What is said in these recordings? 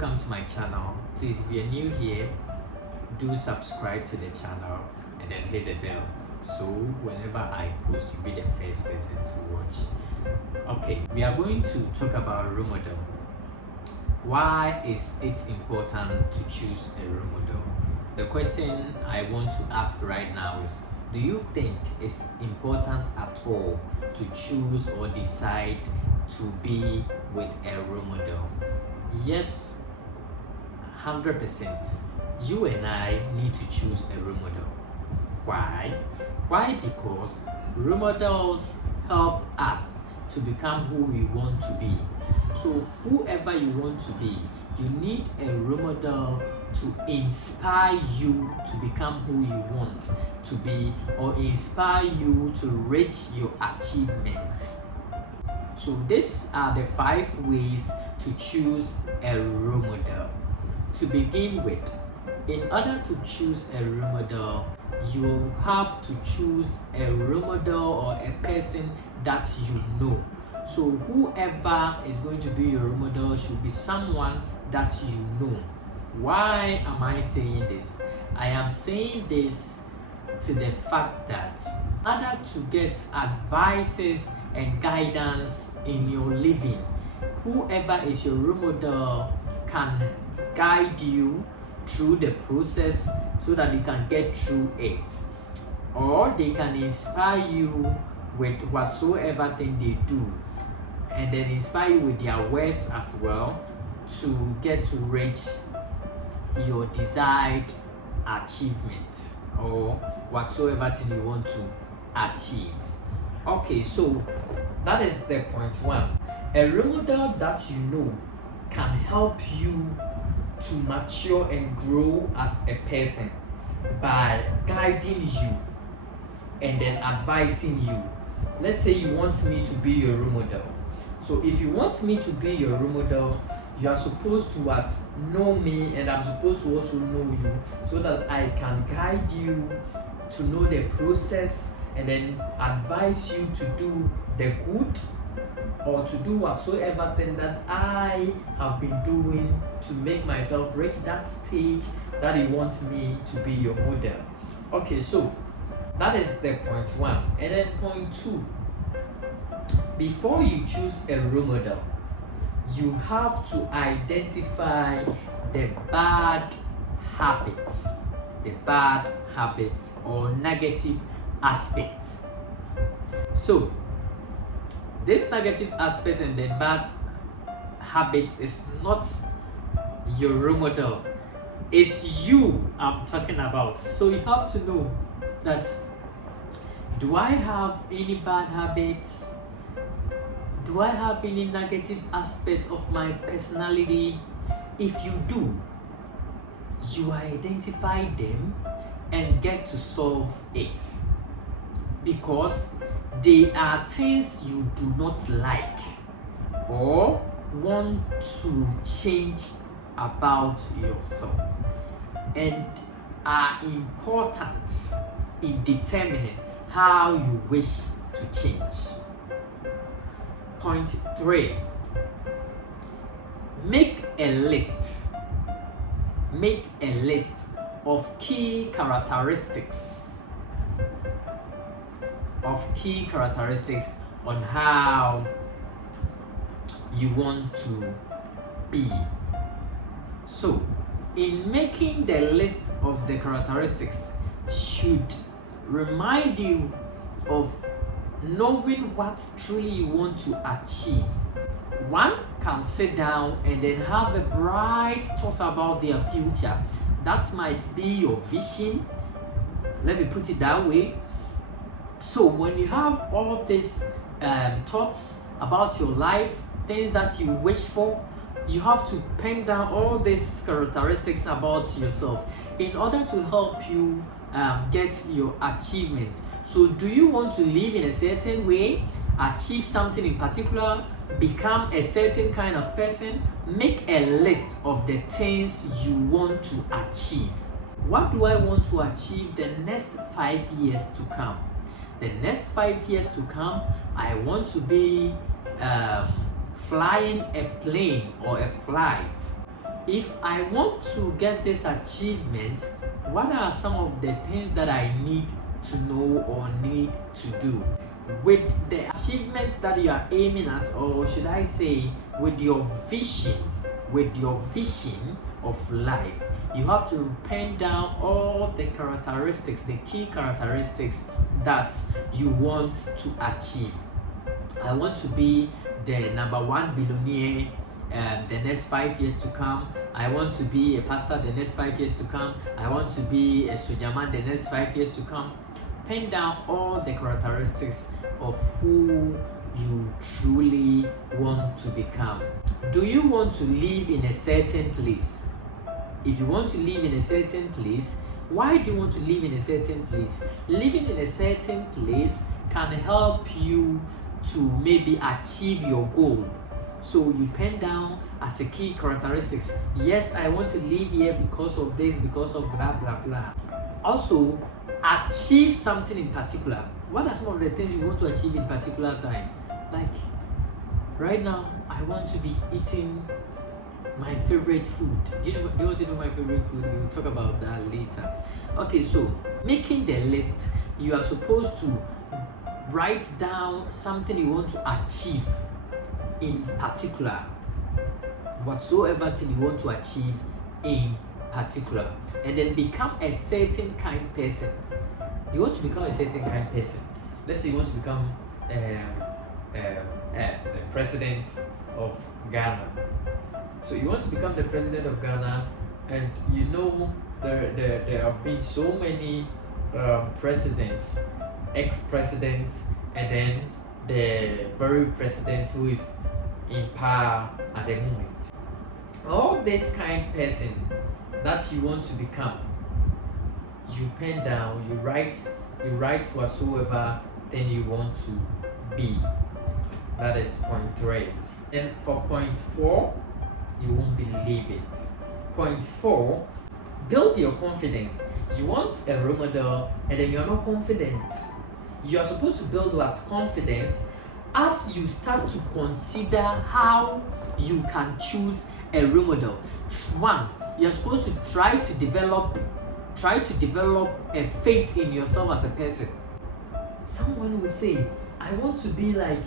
welcome to my channel. Please, if you're new here, do subscribe to the channel and then hit the bell, so whenever I post, you'll be the first person to watch. Okay, we are going to talk about role model. Why is it important to choose a role model? The question I want to ask right now is, do you think it's important at all to choose or decide to be with a role model? Yes, 100%. You and I need to choose a role model. Why? Why? Because role models help us to become who we want to be. So whoever you want to be, you need a role model to inspire you to become who you want to be, or inspire you to reach your achievements. So these are the 5 ways to choose a role model. To begin with, in order to choose a role model, you have to choose a role model or a person that you know. So whoever is going to be your role model should be someone that you know. Why am I saying this? I am saying this to the fact that in order to get advices and guidance in your living, whoever is your role model can guide you through the process so that you can get through it, or they can inspire you with whatsoever thing they do, and then inspire you with their words as well to get to reach your desired achievement or whatsoever thing you want to achieve. Okay, so that is the point 1. A role model that you know can help you to mature and grow as a person by guiding you and then advising you. Let's say you want me to be your role model. So if you want me to be your role model, you are supposed to know me, and I'm supposed to also know you, so that I can guide you to know the process and then advise you to do the good or to do whatsoever thing that I have been doing to make myself reach that stage that you want me to be your model. Okay, so that is the point 1. And then point 2, before you choose a role model, you have to identify the bad habits or negative aspects. So this negative aspect and the bad habit is not your role model, it's you I'm talking about. So you have to know that, do I have any bad habits? Do I have any negative aspects of my personality? If you do, you identify them and get to solve it, because they are things you do not like or want to change about yourself, and are important in determining how you wish to change. Point 3, make a list of key characteristics on how you want to be. So in making the list of the characteristics should remind you of knowing what truly you want to achieve. One can sit down and then have a bright thought about their future. That might be your vision. Let me put it that way. So when you have all these thoughts about your life, things that you wish for, you have to pen down all these characteristics about yourself in order to help you get your achievement. So do you want to live in a certain way, achieve something in particular, become a certain kind of person? Make a list of the things you want to achieve. What do I want to achieve the next 5 years to come? The next 5 years to come, I want to be flying a plane or a flight if I want to get this achievement, what are some of the things that I need to know or need to do? With the achievements that you are aiming at, or should I say, with your vision of life, you have to pen down all the characteristics, the key characteristics that you want to achieve. I want to be the number one billionaire the next 5 years to come. I want to be a pastor the next 5 years to come. I want to be a sojaman the next 5 years to come. Pen down all the characteristics of who you truly want to become. Do you want to live in a certain place? If you want to live in a certain place, why do you want to live in a certain place? Living in a certain place can help you to maybe achieve your goal. So you pen down as a key characteristics. Yes, I want to live here because of this, because of blah blah blah. Also, achieve something in particular. What are some of the things you want to achieve in particular time? Like right now, I want to be eating my favorite food. Do you want to know my favorite food? We will talk about that later. Okay, so making the list, you are supposed to write down something you want to achieve in particular, whatsoever thing you want to achieve in particular, and then become a certain kind of person. You want to become a certain kind of person. Let's say you want to become the president of Ghana. So you want to become the president of Ghana, and you know there have been so many presidents, ex-presidents, and then the very president who is in power at the moment. All this kind of person that you want to become, you pen down, you write whatsoever thing you want to be. That is point 3. Then for point 4, you won't believe it. Point 4, build your confidence. You want a role model and then you're not confident. You are supposed to build that confidence as you start to consider how you can choose a role model. 1, you're supposed to try to develop a faith in yourself as a person. Someone will say, I want to be like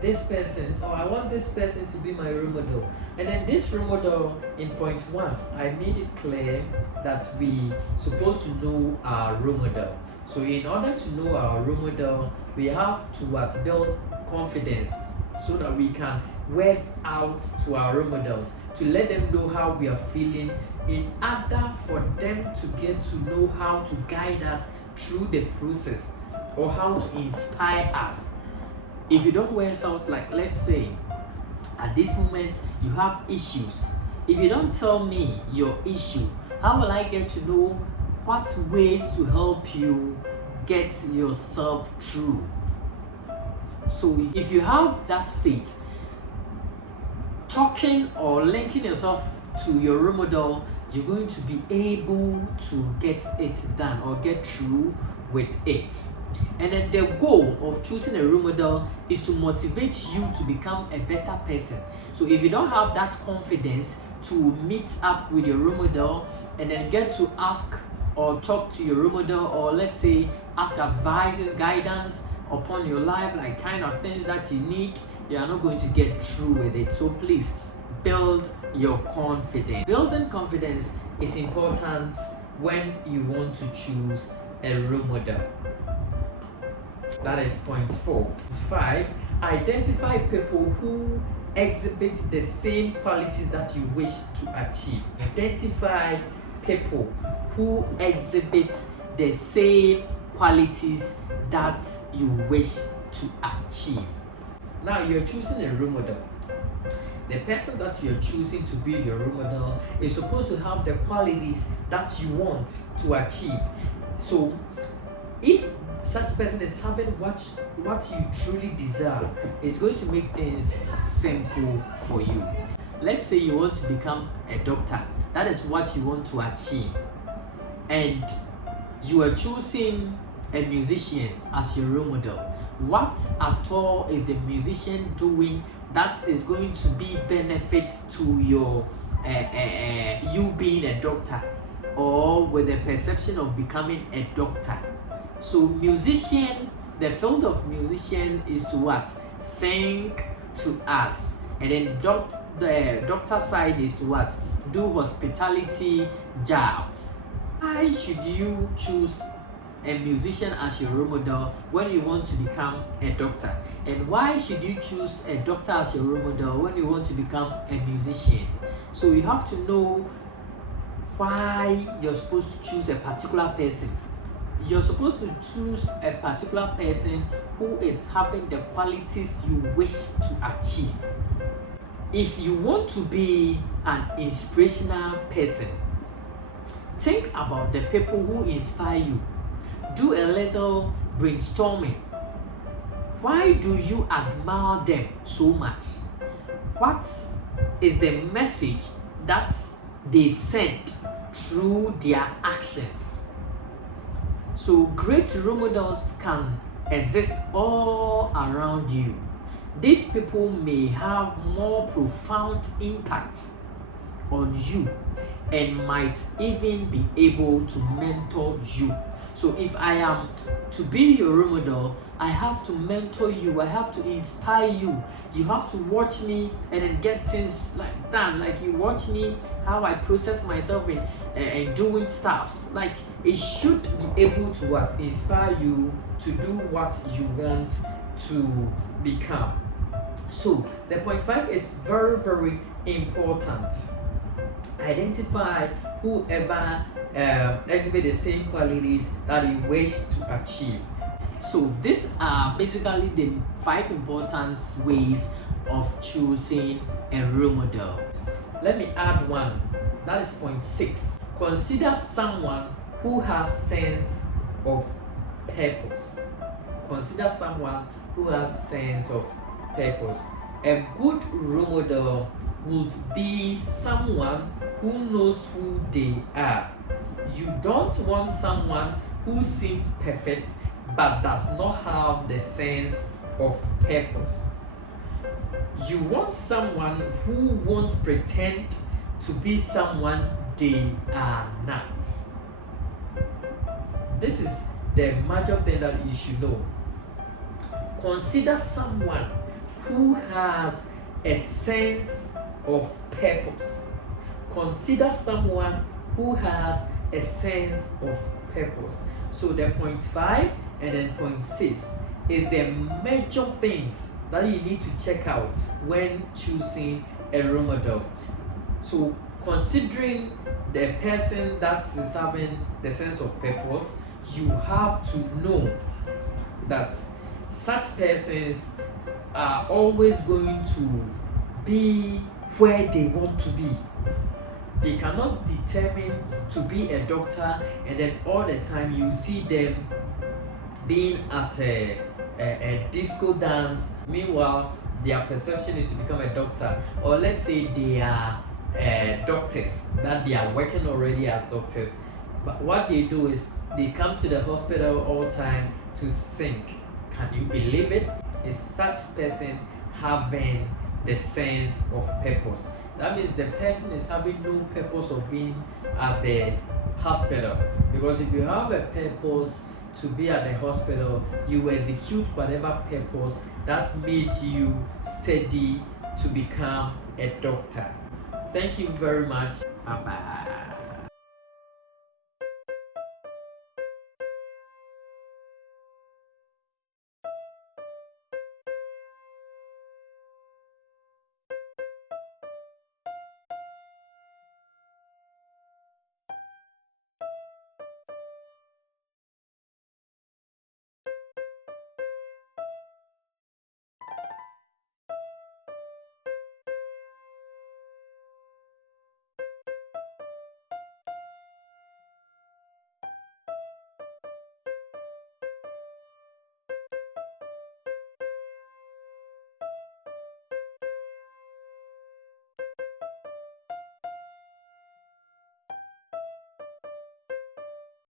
this person, or I want this person to be my role model. And then this role model in point 1, I made it clear that we supposed to know our role model. So in order to know our role model, we have to build confidence so that we can west out to our role models to let them know how we are feeling, in order for them to get to know how to guide us through the process or how to inspire us. If you don't west out, like let's say at this moment you have issues, if you don't tell me your issue, how will I get to know what ways to help you get yourself through? So if you have that faith, talking or linking yourself to your role model, you're going to be able to get it done or get through with it. And then the goal of choosing a role model is to motivate you to become a better person. So if you don't have that confidence to meet up with your role model and then get to ask or talk to your role model, or let's say ask advices, guidance upon your life, like kind of things that you need, you are not going to get through with it. So please build your confidence. Building confidence is important when you want to choose a role model. That is point 4. Point 5, identify people who exhibit the same qualities that you wish to achieve. Identify people who exhibit the same qualities that you wish to achieve. Now you're choosing a role model. The person that you're choosing to be your role model is supposed to have the qualities that you want to achieve. So if such person is having what you truly desire, it's going to make things simple for you. Let's say you want to become a doctor. That is what you want to achieve. And you are choosing a musician as your role model. What at all is the musician doing that is going to be benefit to your you being a doctor or with the perception of becoming a doctor. So musician, the field of musician is to what? Sing to us. And then the doctor side is to what? Do hospitality jobs. Why should you choose a musician as your role model when you want to become a doctor? And why should you choose a doctor as your role model when you want to become a musician? So you have to know why you're supposed to choose a particular person. You're supposed to choose a particular person who is having the qualities you wish to achieve. If you want to be an inspirational person, think about the people who inspire you. Do a little brainstorming. Why do you admire them so much? What is the message that they send through their actions? So great role models can exist all around you. These people may have more profound impact on you and might even be able to mentor you. So if I am to be your role model, I have to mentor you, I have to inspire you. You have to watch me and then get things like done. Like you watch me, how I process myself in doing stuffs. Like it should be able to what? Inspire you to do what you want to become. So the point 5 is very, very important. Identify whoever exhibit the same qualities that you wish to achieve. So these are basically the 5 important ways of choosing a role model. Let me add one. That is point 6. Consider someone who has sense of purpose. Consider someone who has sense of purpose. A good role model would be someone who knows who they are. You don't want someone who seems perfect but does not have the sense of purpose. You want someone who won't pretend to be someone they are not. This is the major thing that you should know. Consider someone who has a sense of purpose. Consider someone who has a sense of purpose. So the point 5 and then point 6 is the major things that you need to check out when choosing a role model. So considering the person that is having the sense of purpose, you have to know that such persons are always going to be where they want to be. They cannot determine to be a doctor and then all the time you see them being at a disco dance. Meanwhile, their perception is to become a doctor. Or let's say they are doctors, that they are working already as doctors. But what they do is they come to the hospital all the time to sing. Can you believe it? Is such person having the sense of purpose? That means the person is having no purpose of being at the hospital. Because if you have a purpose to be at the hospital, you execute whatever purpose that made you steady to become a doctor. Thank you very much. Bye bye.